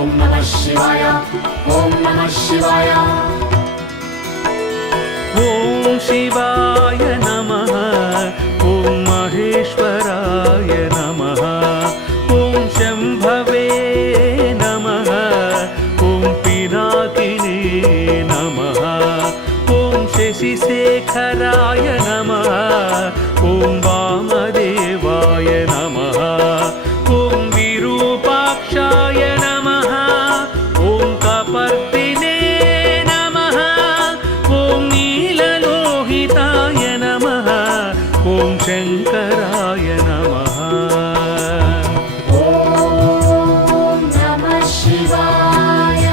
ॐ नमः शिवाय ॐ नमः शिवाय ॐ शिवाय नमः ॐ महेश्वराय नमः ॐ शम्भवे नमः ॐ पिनाकिने नमः ॐ शशिशेखराय नमः ॐ वामदेवाय नमः ॐ विरूपाक्षाय नमः ॐ कपर्दिने नमः ॐ नीललोहिताय नमः ॐ शङ्कराय नमः ॐ नमः शिवाय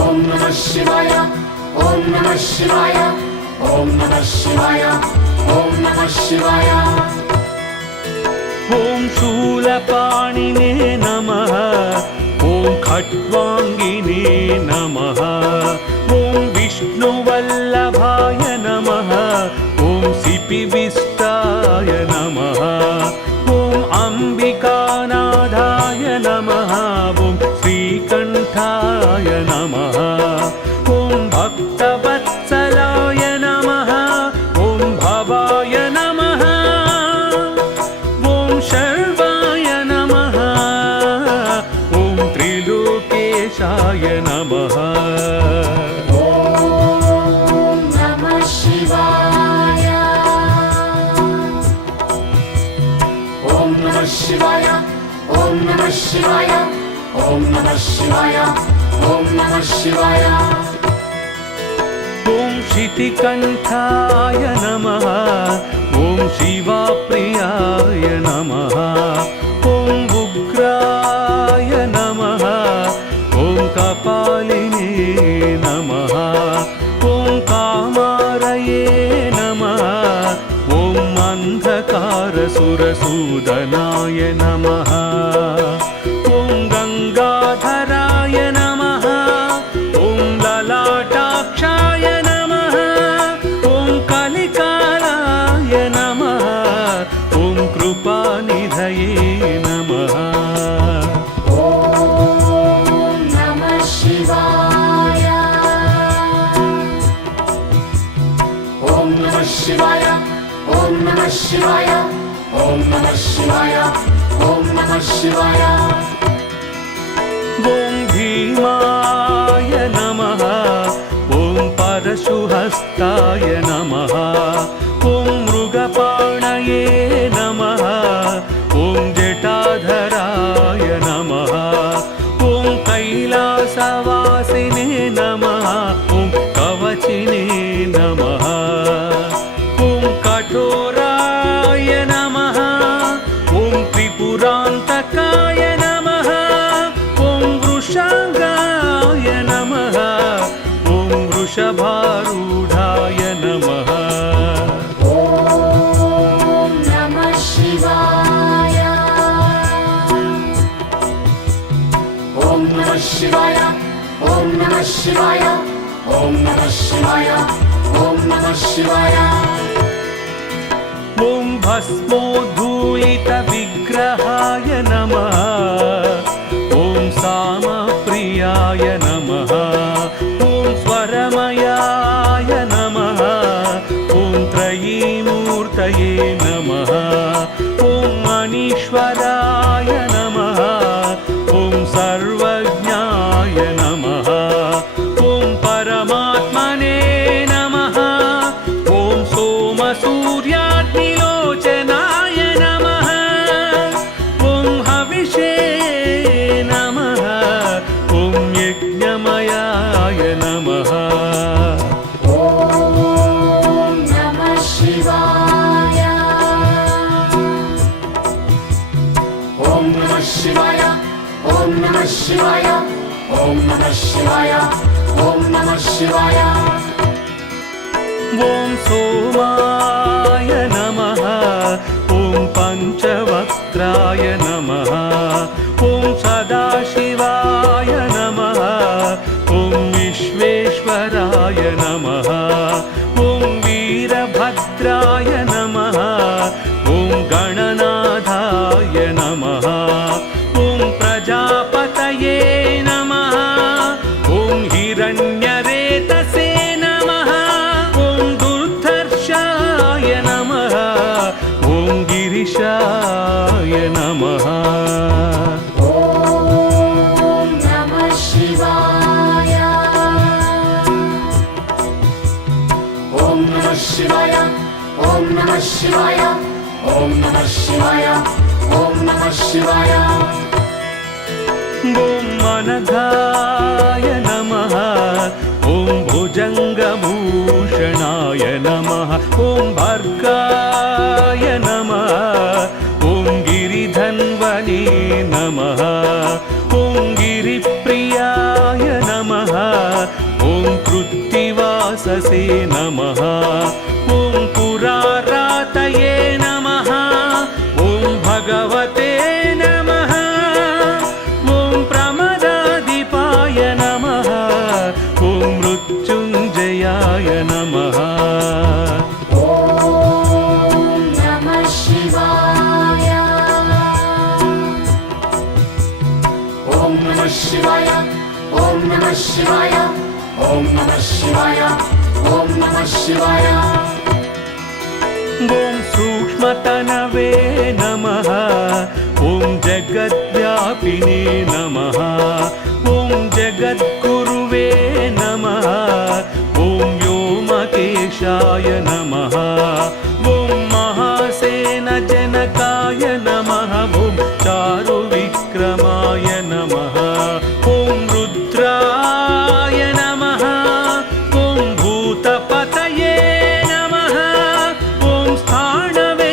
ॐ नमः शिवाय ॐ नमः शिवाय ॐ नमः शिवाय ॐ नमः शिवाय ॐ शूलपाणिने नमः ॐ खट्वाङ्गिने नमः ॐ विष्णुवल्लभाय नमः ॐ सिपिविष्टाय नमः ॐ अम्बिकानाथाय नमः ॐ श्रीकण्ठाय नमः ॐ भक्तवत्सलाय नमः ॐ भवाय नमः ॐ शर्वाय नमः ॐ त्रिलोकेशाय नमः ॐ नमः शिवाय ॐ नमः शिवाय ॐ नमः शिवाय ॐ नमः शिवाय ॐ नमः शिवाय ॐ शितिकण्ठाय नमः ॐ शिवाप्रियाय नमः ॐ उग्राय नमः ॐ कपालिने नमः ॐ कामारये नमः ॐ अन्धकारसुरसूदनाय नमः ॐ गङ्गाधराय नमः ॐ ललाटाक्षाय नमः ॐ कलिकालाय नमः ॐ कृपानिधये नमः ॐ नमः शिवाय ॐ नमः शिवाय ॐ नमः शिवाय ॐ नमः शिवाय ॐ नमः शिवाय ॐ भीमाय नमः ॐ परशुहस्ताय नमः ॐ मृगपाणये नमः ॐ जटाधराय नमः ॐ कैलासवासिने नमः ॐ कवचिने नमः ॐ कठोराय नमः ॐ त्रिपुरान्तकाय नमः ॐ वृषाङ्गाय नमः ॐ वृषभारूढाय नमः ॐ नमः शिवाय ॐ नमः शिवाय ॐ नमः शिवाय ॐ नमः शिवाय ॐ नमः शिवाय ॐ भस्मोद्धूलितविग्रहाय नमः ॐ सामप्रियाय नमः ॐ स्वरमयाय नमः ॐ त्रयीमूर्तये नमः ॐ मणीश्वराय नमः ॐ सर्वज्ञाय नमः ं परमात्मने नमः ॐ सोमसूर्याग्निलोचनाय नमः ॐ हविषे नमः ॐ यज्ञमयाय नमः ॐ नमः शिवाय ॐ नमः शिवाय ॐ नमः शिवाय ॐ नमः शिवाय ॐ नमः शिवाय ॐ सोमाय नमः ॐ पञ्चवक्त्राय नमः ॐ सदाशिवाय नमः ॐ विश्वेश्वराय नमः ॐ वीरभद्राय नमः ॐ गणनाथाय नमः शिवाय ॐ नमः शिवाय ॐ नमः शिवाय ॐ अनघाय नमः ॐ भुजङ्गभूषणाय नमः ॐ भर्गाय नमः ॐ गिरिधन्वने नमः ॐ गिरिप्रियाय नमः ॐ कृत्तिवाससे नमः ॐ पुरारातये नमः ॐ भगवते नमः ॐ प्रमदाधिपाय नमः ॐ मृत्युञ्जयाय नमः ॐ नमः शिवाय ॐ नमः शिवाय ॐ नमः शिवाय ॐ नमः शिवाय ॐ नमः शिवाय ॐ सूक्ष्मतनवे नमः ॐ जगद्व्यापिने नमः ॐ जगद्गुरुवे नमः ॐ व्योमकेशाय नमः ॐ महासेनजनकाय नमः ॐ चारुविक्रमाय नमः ॐ रुद्राय नमः ॐ भूतपतये नमः ॐ स्थाणवे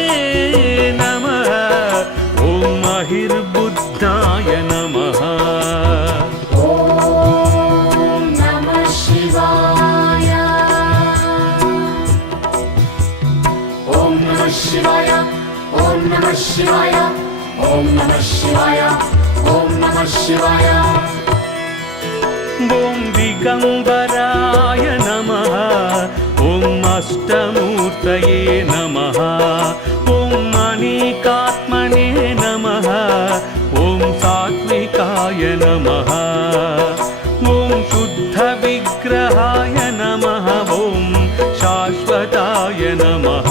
नमः ॐ महिर्बुद्धाय नमः ॐ नमः शिवाय ॐ नमः शिवाय ॐ नमः शिवाय ॐ नमः शिवाय ॐ नमः शिवाय ॐ दिगम्बराय नमः ॐ अष्टमूर्तये नमः ॐ अनेकात्मने नमः ॐ सात्विकाय नमः ॐ शुद्धविग्रहाय नमः ॐ शाश्वताय नमः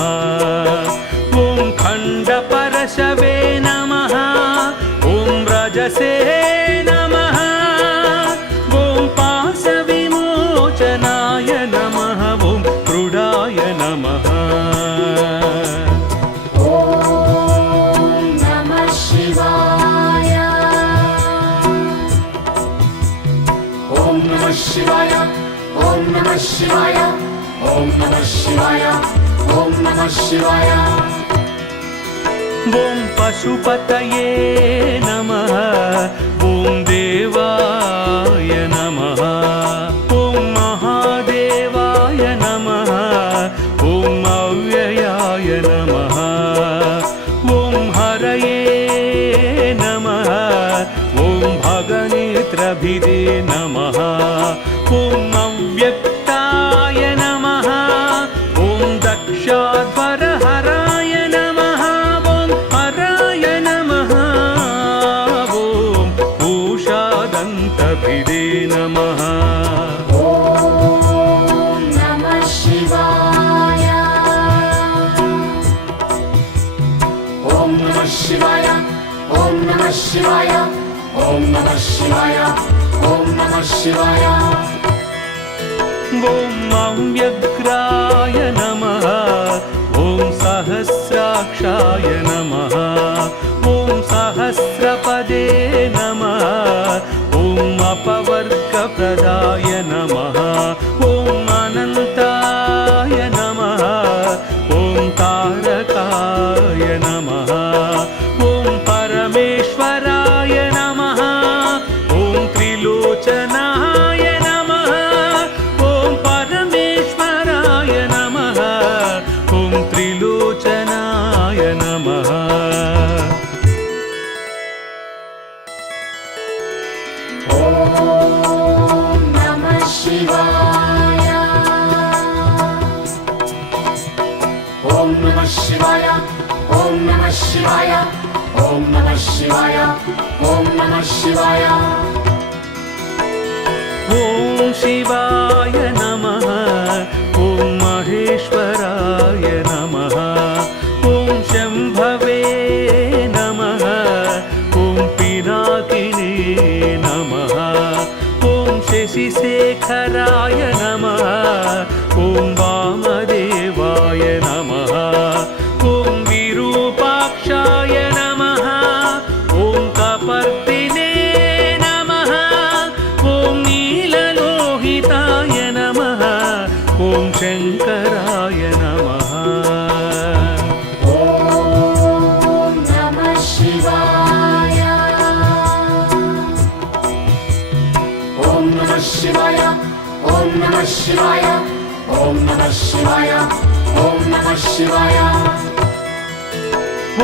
ॐ खण्डपरशवे नमः ॐ रजसे नमः ॐ पाशविमोचनाय नमः ॐ क्रुडाय नमः ॐ नमः शिवाय ॐ नमः शिवाय ॐ नमः शिवाय ॐ नमः शिवाय ॐ नमः शिवाय ॐ पशुपतये नमः ॐ देवाय नमः ॐ महादेवाय नमः ॐ अव्ययाय नमः ॐ हरये नमः ॐ भगनेत्रभिदे नमः ॐ अव्यक्ताय नमः ॐ दक्षाध्वरहराय नमः ॐ हराय नमः ॐ पूषादन्तभिदे नमः ॐ नमः शिवाय ॐ नमः शिवाय ॐ नमः शिवाय ॐ नमः शिवाय ॐ नमः शिवाय ॐ अव्यग्राय नमः ॐ सहस्राक्षाय नमः ॐ सहस्रपदे नमः ॐ अपवर्गप्रदाय नमः ॐ अनन्ताय नमः ॐ तारकाय नमः ॐ परमेश्वराय नमः ॐ त्रिलोचनाय नमः ॐ परमेश्वराय नमः ॐ त्रिलोचनाय नमः ॐ नमः शिवाय ॐ नमः शिवाय ॐ नमः शिवाय ॐ नमः शिवाय ॐ नमः शिवाय ॐ शिवाय नमः ॐ महेश्वराय नमः ॐ शम्भवे नमः ॐ पिनाकिने नमः ॐ शशिशेखराय नमः ॐ वामदेवाय नमः ॐ नमः शिवाय ॐ नमः शिवाय ॐ नमः शिवाय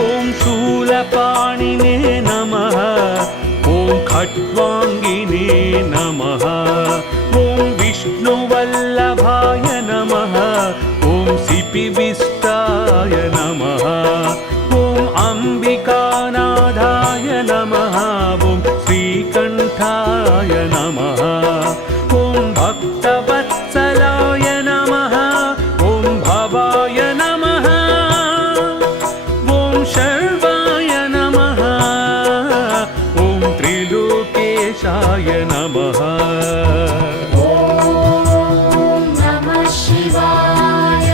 ॐ शूलपाणिने नमः ॐ खट्वाङ्गिने नमः ॐ विष्णुवल्लभाय नमः ॐ सिपिविष्टाय नमः ॐ अम्बिकानाथाय नमः ॐ श्रीकण्ठाय नमः ॐ भक्तवत्सलाय नमः ॐ भवाय नमः ॐ शर्वाय नमः ॐ त्रिलोकेशाय नमः ॐ नमः शिवाय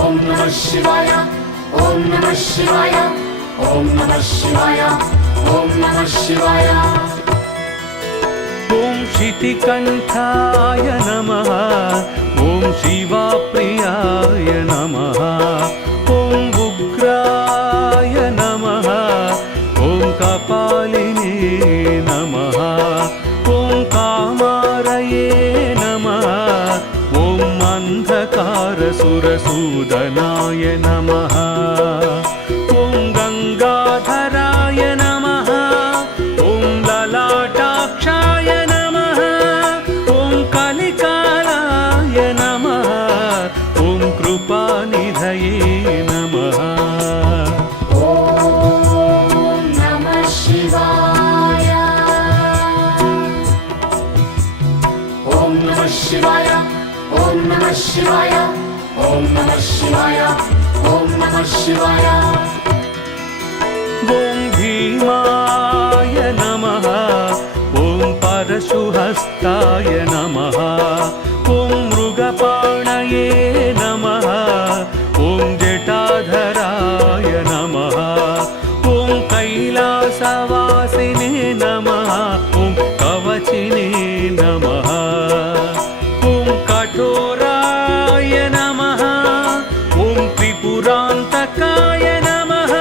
ॐ नमः शिवाय ॐ नमः शिवाय ॐ नमः शिवाय ॐ नमः शिवाय ॐ शितिकण्ठाय नमः ॐ शिवाप्रियाय नमः ॐ उग्राय नमः ॐ कपालिने नमः ॐ कामारये नमः ॐ अन्धकारसुरसूदनाय नमः ॐ गङ्गाधराय नमः ॐ ललाटाक्षाय नमः ॐ कलिकालाय नमः ॐ कृपानिधये नमः ॐ नमः शिवाय ॐ नमः शिवाय ॐ नमः शिवाय ॐ नमः शिवाय ॐ नमः शिवाय ॐ भीमाय नमः ॐ परशुहस्ताय नमः ॐ मृगपाणये नमः ॐ जटाधराय नमः ॐ कैलासवासिने नमः ॐ कवचिने नमः ॐ कठोराय नमः ॐ त्रिपुरान्तकाय नमः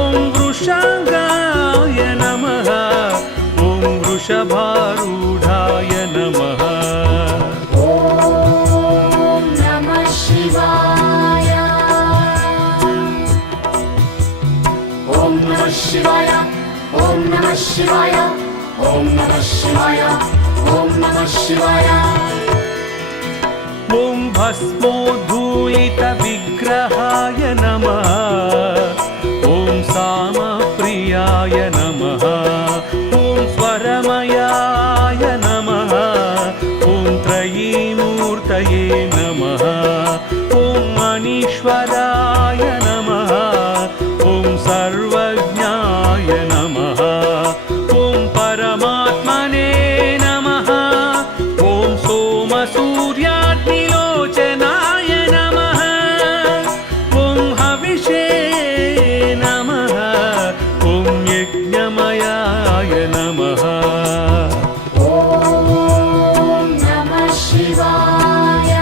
ॐ वृषाङ्गाय नमः ॐ वृषभारूढाय नमः ॐ नमः शिवाय ॐ नमः शिवाय ॐ नमः शिवाय ॐ नमः शिवाय ॐ नमः शिवाय ॐ भस्मोद्धूलितविग्रहाय नमः ॐ सामप्रियाय नमः ॐ स्वरमयाय नमः ॐ त्रयीमूर्तये नमः ॐ मणीश्वराय नमः ॐ सर्वज्ञाय नमः ॐ परमात्मने नमः ॐ सोमसूर्याग्निलोचनाय नमः ॐ हविषे नमः ॐ यज्ञमयाय नमः ॐ नमः शिवाय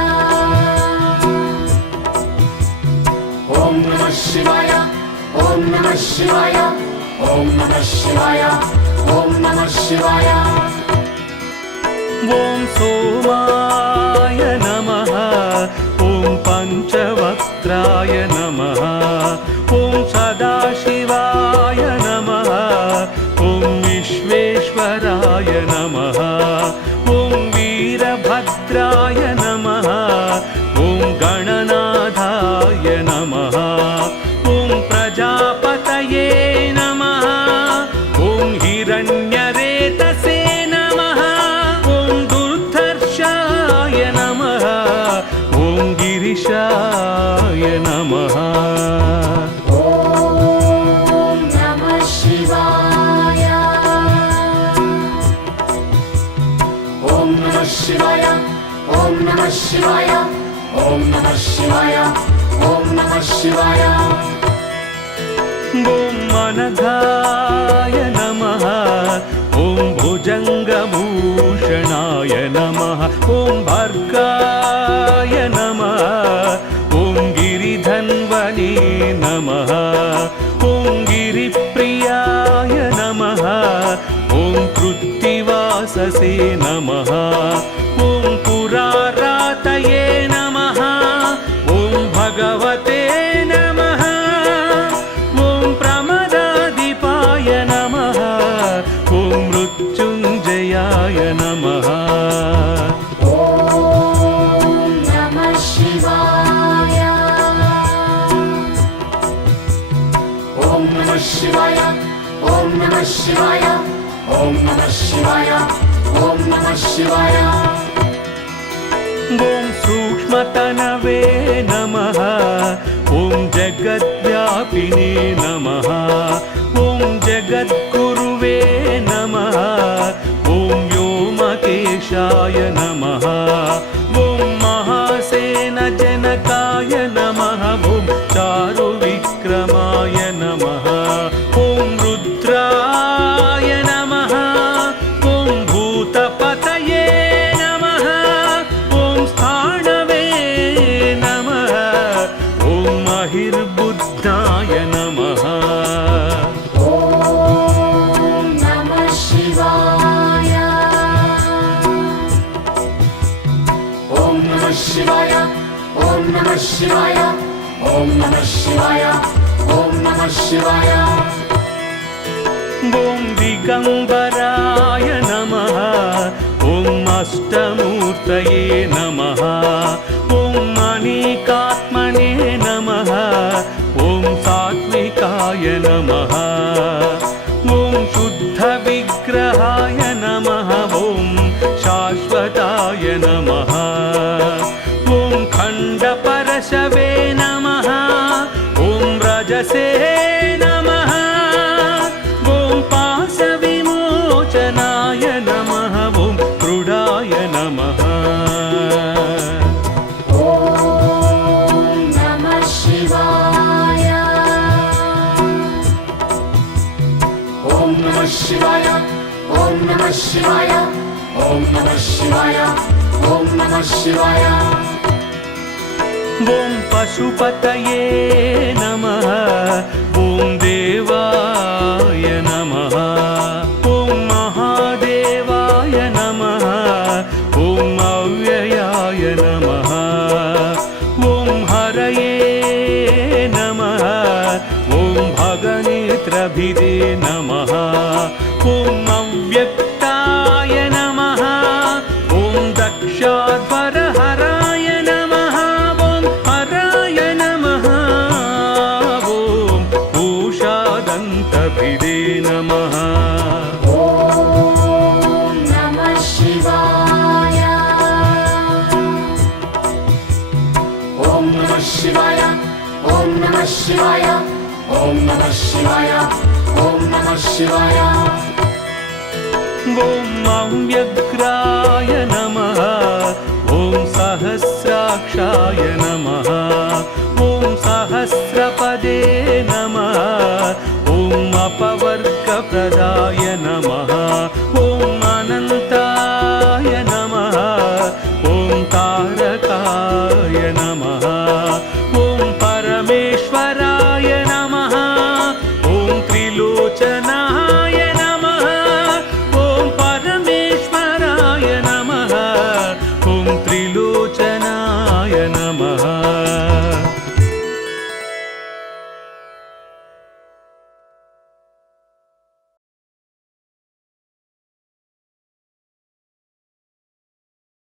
ॐ नमः शिवाय ॐ नमः शिवाय ॐ नमः शिवाय ॐ नमः शिवाय ॐ सोमाय नमः ॐ पञ्चवक्त्राय नमः ॐ सदाशिवाय नमः ॐ विश्वेश्वराय नमः ॐ वीरभद्राय नमः ॐ गणनाथाय नमः ॐ प्रजापतये नमः ॐ हिरण्यरेतसे नमः ॐ दुर्धर्षाय नमः ॐ गिरिशाय नमः ॐ नमः शिवाय ॐ नमः शिवाय ॐ नमः शिवाय ॐ नमः शिवाय ॐ नमः शिवाय ॐ मनघाय नमः ॐ भुजङ्गभूषणाय नमः ॐ भर्गाय नमः ॐ गिरिधन्वने नमः ॐ गिरिप्रियाय नमः ॐ कृत्तिवास मनसे नमः ॐ पुरारातये नमः ॐ भगवते नमः ॐ प्रमदाधिपाय नमः ॐ मृत्युञ्जयाय नमः शिवाय ॐ नमः शिवाय ॐ नमः शिवाय ॐ नमः शिवाय ॐ सूक्ष्मतनवे नमः ॐ जगद्व्यापिने नमः ॐ जगद्गुरुवे नमः ॐ व्योमकेशाय नमः ॐ महासेनजनकाय नमः ॐ चारुविक्रमाय नमः ॐ रुद्राय नमः ॐ भूतपतये नमः ॐ स्थाणवे नमः ॐ महिर्बुद्धाय नमः ॐ नमः शिवाय ॐ नमः शिवाय ॐ नमः शिवाय ॐ नमः शिवाय ॐ नमः शिवाय ॐ दिगम्बराय नमः ॐ अष्टमूर्तये नमः ॐ अनेकात्मने नमः ॐ सात्विकाय नमः ॐ शुद्धविग्रहाय नमः ॐ शाश्वताय नमः ॐ खण्डपरशवे नमः ॐ रजसे नमः ॐ पाशविमोचनाय नमः ॐ क्रुडाय नमः ॐ नमः शिवाय ॐ नमः शिवाय ॐ नमः शिवाय ॐ नमः शिवाय ॐ नमः शिवाय ॐ पशुपतये नमः ॐ देवाय नमः ॐ महादेवाय नमः ॐ अव्ययाय नमः ॐ हरये नमः ॐ भगनेत्रभिदे नमः ॐ अव्यक्ताय नमः ॐ दक्षाध्वरहराय नमः ॐ हराय नमः ॐ पूषादन्तभिदे नमः ॐ नमः शिवाय ॐ नमः शिवाय ॐ नमः शिवाय ॐ नमः शिवाय ॐ नमः शिवाय ॐ अव्यग्राय नमः ॐ सहस्राक्षाय नमः ॐ सहस्रपदे नमः ॐ अपवर्गप्रदाय